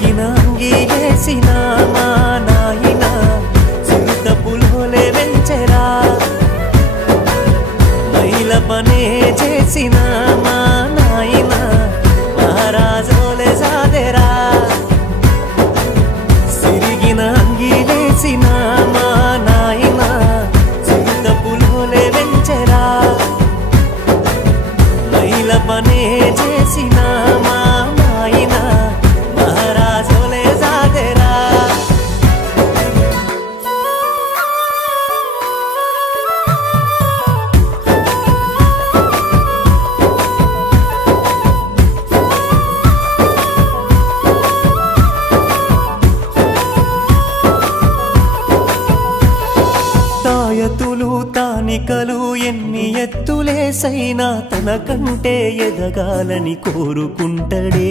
సిరిగిన అంగీలేసిన మా నాయన చిరుత పులోలే వెంచెరా మైల పనే చేసిన మా నాయన మహారాజోలే సాదెరా సిరిగిన అంగీలేసిన మా నాయన చిరుత పులోలే వెంచెరా మైల పనే చేసిన మా నాయన మహారాజోలే సాదెరా తాయతులు తానికలు ఎన్ని ఎత్తులేసైనా తనకంటే ఎదగాలని కోరుకుంటడే